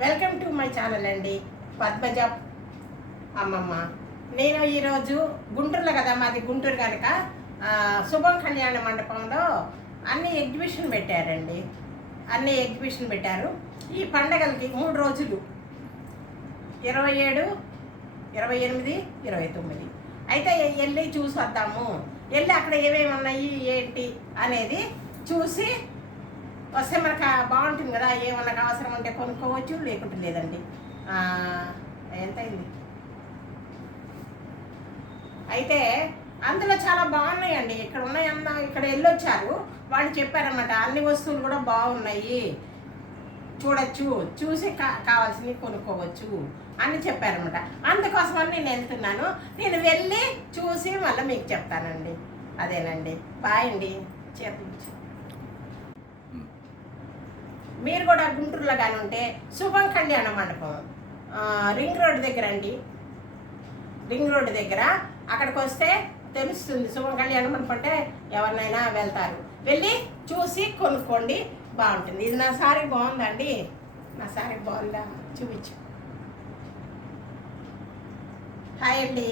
Welcome to my channel అండి పద్మజ అమ్మమ్మ. నేను ఈరోజు గుంటూరులో కదా మాది గుంటూరు కనుక శుభం కళ్యాణ మండపంలో అన్ని ఎగ్జిబిషన్ పెట్టారండి. అన్ని ఎగ్జిబిషన్ పెట్టారు. ఈ పండగలకి మూడు రోజులు. ఇరవై ఏడు ఇరవై ఎనిమిది ఇరవై తొమ్మిది. అయితే వెళ్ళి చూసి వద్దాము. వెళ్ళి అక్కడ ఏమేమి ఉన్నాయి ఏంటి అనేది చూసి వస్తే మనకు బాగుంటుంది కదా ఏమన్నా అవసరం ఉంటే కొనుక్కోవచ్చు లేకుంటే లేదండి. ఎంత అయింది? అయితే అందులో చాలా బాగున్నాయండి. ఇక్కడ ఉన్నాయన్న ఇక్కడ వెళ్ళొచ్చారు. వాళ్ళు చెప్పారన్నమాట అన్ని వస్తువులు కూడా బాగున్నాయి. చూడొచ్చు చూసి కా కావాల్సినవి కొనుక్కోవచ్చు అని చెప్పారనమాట అందుకోసమని నేను వెళ్తున్నాను. నేను వెళ్ళి చూసి మళ్ళీ మీకు చెప్తానండి. అదేనండి. బాయ్ అండి. చేపించు మీరు కూడా గుంటూరులో కానీ ఉంటే శుభం కళ్యాణ మండపం. రింగ్ రోడ్ దగ్గర అండి. రింగ్ రోడ్ దగ్గర అక్కడికి వస్తే తెలుస్తుంది శుభం కళ్యాణ మండపం అంటే ఎవరినైనా వెళ్తారు. వెళ్ళి చూసి కొనుక్కోండి బాగుంటుంది. ఇది నా సారీ బాగుందండి నా సారీ బాగుందా? చూపించు. హాయ్ అండి.